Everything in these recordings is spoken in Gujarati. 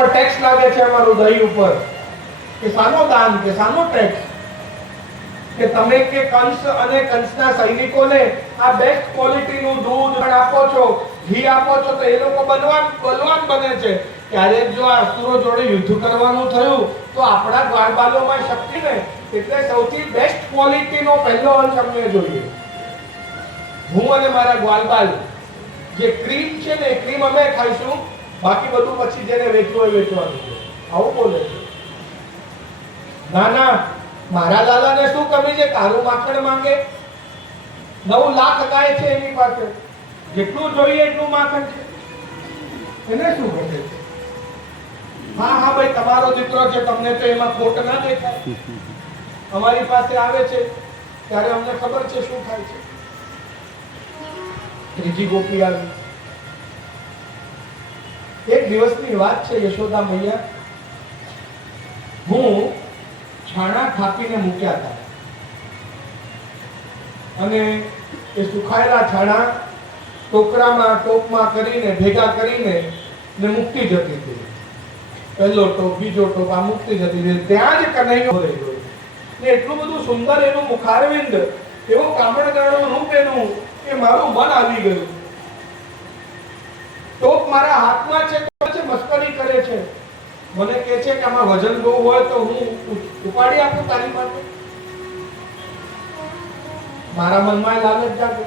પર ટેક્સ લાગે છે અમારું દહીં ઉપર, કે સાનો દાન, કે સાનો ટેક્સ, કે તમે કે કંસ અને કંસના સૈનિકોને આ બેસ્ટ ક્વોલિટીનું દૂધ આપો છો, ઘી આપો છો, તો એ લોકો બલવાન બને છે. ક્યારેક જો આ અસુરો જોડે યુદ્ધ કરવાનું થયું તો આપણા ગ્વાલબાલોમાં શક્તિ ને, એટલે સૌથી બેસ્ટ ક્વોલિટીનો પહેલો અંશ અમને જોઈએ. હું અને મારા ગ્વાલબાલ જે ક્રીમ છે ને, ક્રીમ અમે ખાઈશું, બાકી બધું પછી જેને વેચવું હોય વેચવાનું છે. આવું બોલે છે. ના ના, મારા લાલાને શું કમી છે? તારું માખણ માંગે? 9 લાખ ગાય છે એની પાસે, જેટલું જોઈએ એટલું માખણ છે, એને શું ઘટે છે? હા હા ભાઈ, તમારો દીકરો છે, તમને તો એમાં ખોટ ના દેખાય. અમારી પાસે આવે છે ત્યારે અમને ખબર છે શું થાય છે. ત્રીજી ગોપી આવી. એક દિવસની વાત છે, યશોદા મૈયા, હું છાણા થાપીને મૂક્યા હતા અને એ સુખાયેલા છાણા ટોપમાં કરીને ભેગા કરીને ને મૂકતી જતી હતી. પહેલો ટોપ, બીજો ટોપ, આ મૂકતી જતી હતી. ત્યાં જ કનૈયો રહી ગયો ને એટલું બધું સુંદર એનું મુખારવિંદ, એવું કામળગાળું રૂપ એનું, કે મારું મન આવી ગયું. ટોપ મારા હાથમાં છે, મસ્કરી કરે છે. મને કહે છે કે આમાં વજન બહુ હોય તો હું ઉપાડી આપું તારી માટે. મારા મનમાં લાલચ જાગે.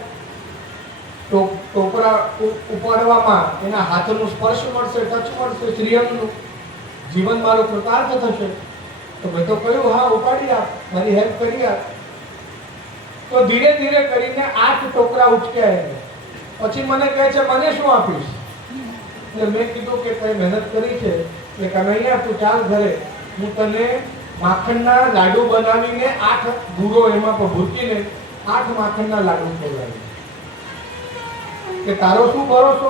ટોપરા ઉપાડવામાં એના હાથનો સ્પર્શ મળશે, ટચ મળશે, શ્રીઅંગનું જીવન મારો કૃતાર્થ થશે. તો મેં તો કહ્યું હા ઉપાડી આપ, મારી હેલ્પ કરી આપ. તો ધીરે ધીરે કરીને 8 ટોકરા ઉચક્યા એને. પછી મને કહે છે મને શું આપીશ? એટલે મેં કીધું કે કઈ મહેનત કરી છે કે કનૈયા તું ચાલ ઘરે, હું તને માખણના લાડુ બનાવીને 8 ભૂરો એમાં ભૂરકીને 8 માખણના લાડુ ખવડાવીશ. કે તારો શું ભરોસો?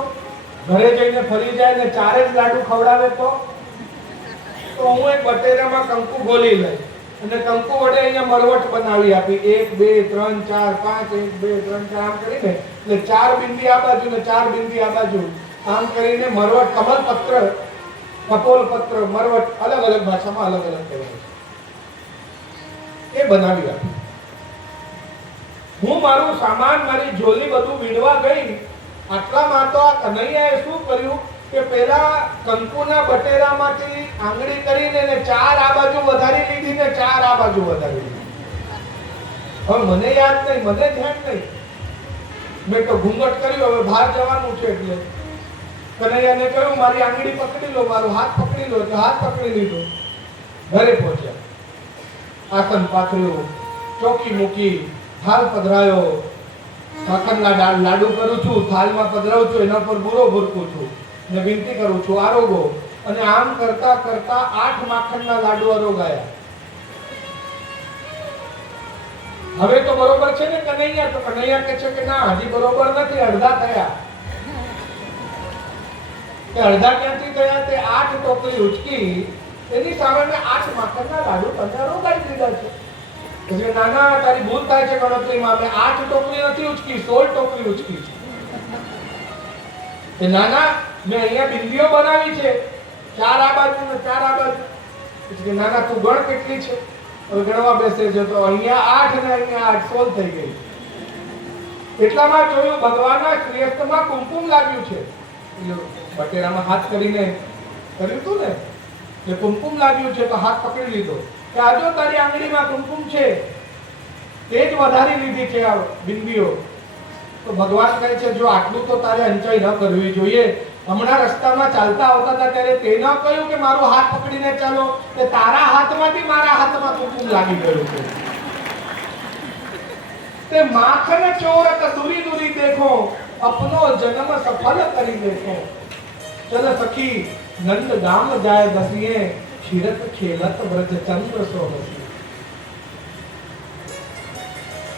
ઘરે જઈને ફરી જાય ને 4 જ લાડુ ખવડાવે તો હું એક બટેરામાં કંકુ ગોલી લઈ અને કંકુ વડે અહીંયા મરવટ બનાવી આપી. 1 2 3 4 5, 1 2 3 4 આમ કરીને, એટલે 4 બિંદી આ બાજુ ને 4 બિંદી આ બાજુ, આમ કરીને મરવટ, કમલપત્ર, કપોલપત્ર, મરવટ, અલગ અલગ ભાષામાં અલગ અલગ કહેવાય છે, એ બનાવી આપી. હું મારું સામાન, મારી ઝોલી બધું વીણવા ગઈ. આટલામાં તો આ કનૈયાએ શું કર્યું કે પેલા કંકુના બટેરામાંથી આંગળી કરીને ને 4 આ બાજુ વધારી લીધી ને 4 આ બાજુ વધારી લીધી. હવે મને યાદ નહીં, મને ધ્યાન નહીં. મેં તો ઘૂંઘટ કર્યું, હવે બહાર જવાનું છે એટલે કનૈયાને કહ્યું મારી આંગળી પકડી લો, મારો હાથ પકડી લો. તો હાથ પકડી લીધો. ઘરે પહોંચ્યા, આસન પાથર્યું, ચોકી મૂકી, થાળ પધરાયો. માખણના લાડુ કરું છું, થાળમાં પધરાવું છું, એના પર બુરો ભૂરકું છું ને વિનંતી કરું છું આરોગો. અને આમ કરતા કરતા 8 માખણના લાડુ આરોગાયા. હવે તો બરોબર છે ને કનૈયા? તો કનૈયા કહે છે કે ના, હજી બરોબર નથી, અડધા થયા. કે અડધા ક્યાંથી થયા? તે 8 ટોકરી ઉચકી, એની સામે 8 માખણના લાડુ તમે આરોગાઈ દીધા છે. એટલે નાના, તારી ભૂલ થાય છે ગણતરીમાં. મેં 8 ટોકરી નથી ઉચકી, 16 ટોકરી ઉચકી છે. કે નાના, મેં અહીંયા બિંદીઓ બનાવી છે, 4 આ બાજુ ને 4 આ બાજુ. એટલે નાના તું ગણ કેટલી છે? હવે ગણવા બેસે છે તો અહીંયા 8 ને અહીંયા 8, 16 થઈ ગઈ. એટલામાં જોયું ભગવાનના શ્રેષ્ઠમાં કુમકુમ લાગ્યું છે. બટેરામાં હાથ કરીને કર્યું હતું ને, એટલે કુમકુમ લાગ્યું છે તો હાથ પકડી લીધો કે આજો તારી આંગળીમાં કુમકુમ છે, તે જ વધારી લીધી છે આ બિંદીઓ. તો ભગવાન કહે છે જો આટલું તો તારે અંચાઈ ન કરવી જોઈએ. હમણાં રસ્તામાં ચાલતા આવતા હતા ત્યારે તે ન કહ્યું કે મારો હાથ પકડીને ચાલો, કે તારા હાથમાંથી મારા હાથમાં કુમકુમ લાગી ગયું છે. તે માખન ચોરત દૂરી દૂરી દેખો, અપનો જન્મ સફળ કરી દેખો. ચલ સખી નંદ ગામ જાય બસીએ, क्षीरत खेलत व्रज चंद्र सोहसी.